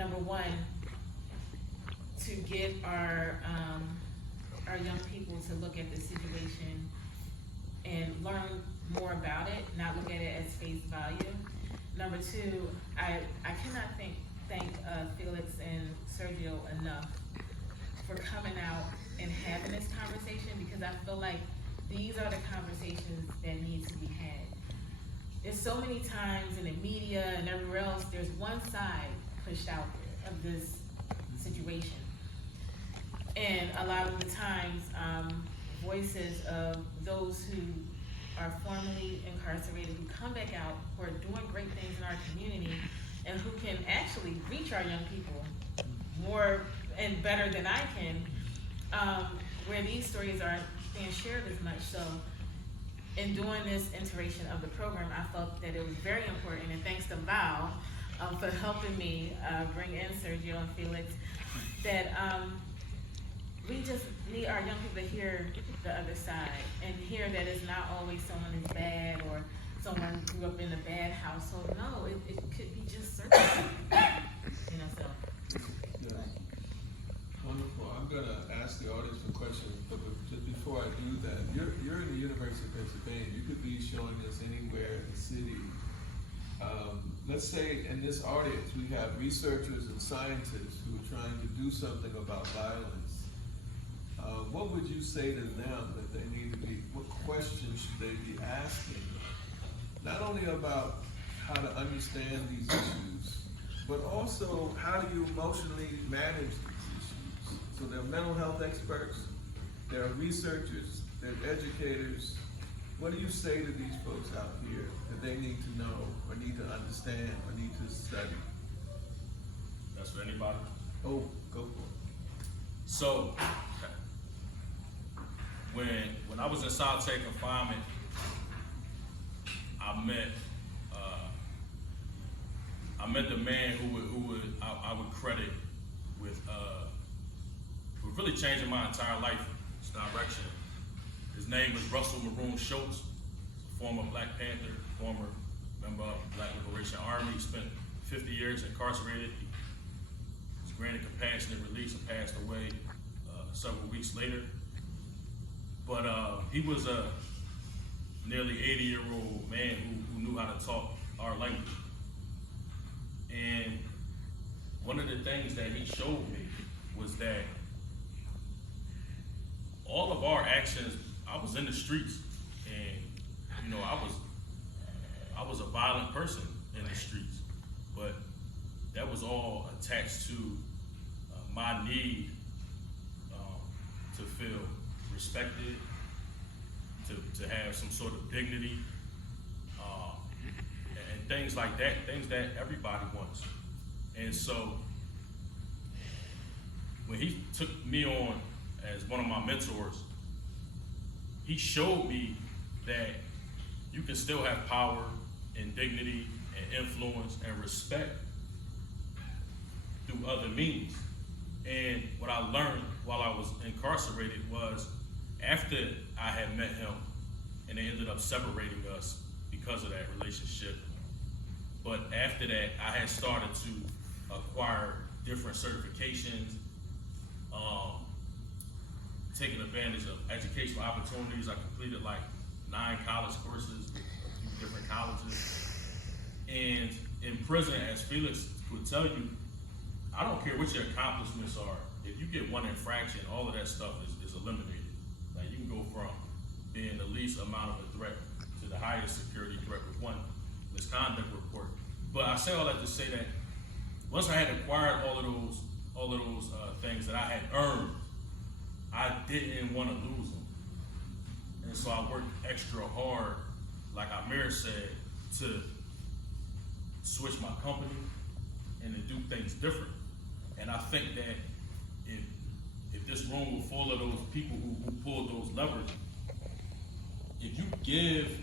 number one, to get our young people to look at the situation and learn more about it, not look at it as face value. Number two, I cannot thank Felix and Sergio enough for coming out and having this conversation, because I feel like these are the conversations that need to be had. There's so many times in the media and everywhere else, there's one side pushed out there of this situation. And a lot of the times, voices of those who are formerly incarcerated, who come back out, who are doing great things in our community, and who can actually reach our young people more and better than I can, where these stories aren't being shared as much. So in doing this iteration of the program, I felt that it was very important, and thanks to Val for helping me bring in Sergio and Felix, that we just need our young people to hear the other side and hear that it's not always someone is bad or someone grew up in a bad household. No, it could be just circumstances, you know, so. Yes. Wonderful. I'm gonna ask the audience for questions, but just before I do that, you're in the University of Pennsylvania. You could be showing us anywhere in the city. Let's say in this audience we have researchers and scientists who are trying to do something about violence. What would you say to them that they need to be, what questions should they be asking? Not only about how to understand these issues, but also how do you emotionally manage these issues? So they're mental health experts, there are researchers, there are educators. What do you say to these folks out here that they need to know or need to understand or need to study? That's for anybody? Oh, go for it. So, when I was in solitary confinement, I met the man who I would credit with really changing my entire life, direction. His name is Russell Maroon Schultz, former Black Panther, former member of the Black Liberation Army. He spent 50 years incarcerated. He was granted compassionate release and passed away several weeks later. But he was a nearly 80-year-old man who knew how to talk our language. And one of the things that he showed me was that all of our actions, I was in the streets, and you know, I was a violent person in the streets, but that was all attached to my need to feel respected, to have some sort of dignity, and things like that, things that everybody wants. And so when he took me on as one of my mentors, he showed me that you can still have power and dignity and influence and respect through other means. And what I learned while I was incarcerated was, after I had met him, and they ended up separating us because of that relationship, but after that, I had started to acquire different certifications, taking advantage of educational opportunities. I completed like 9 college courses with different colleges. And in prison, as Felix would tell you, I don't care what your accomplishments are. If you get one infraction, all of that stuff is eliminated. Like, you can go from being the least amount of a threat to the highest security threat with one misconduct report. But I say all that to say that once I had acquired all of those things that I had earned, I didn't want to lose them. And so I worked extra hard, like Amir said, to switch my company and to do things different. And I think that if this room were full of those people who pulled those levers, if you give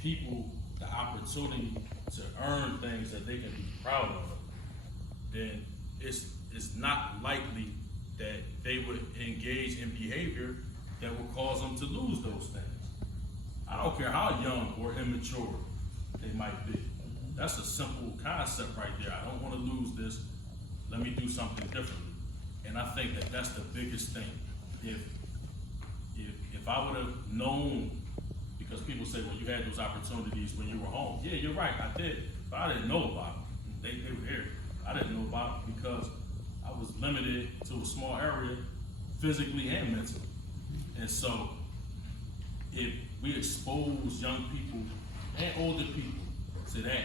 people the opportunity to earn things that they can be proud of, then it's not likely that they would engage in behavior that will cause them to lose those things. I don't care how young or immature they might be. That's a simple concept right there. I don't want to lose this. let me do something differently. And I think that that's the biggest thing. If I would have known, because people say, well, you had those opportunities when you were home. Yeah, you're right, I did, but I didn't know about them. They were here. I didn't know about them because I was limited to a small area, physically and mentally. And so, if we expose young people and older people to that,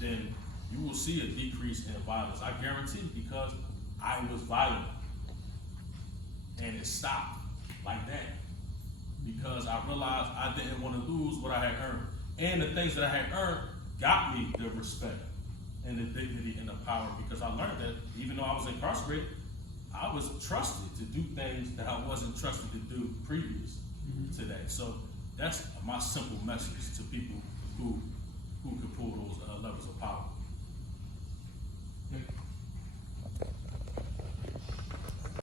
then you will see a decrease in violence. I guarantee, because I was violent. And it stopped like that. Because I realized I didn't want to lose what I had earned. And the things that I had earned got me the respect and the dignity and the power, because I learned that even though I was incarcerated, I was trusted to do things that I wasn't trusted to do previous to that. So that's my simple message to people who could pull those levels of power.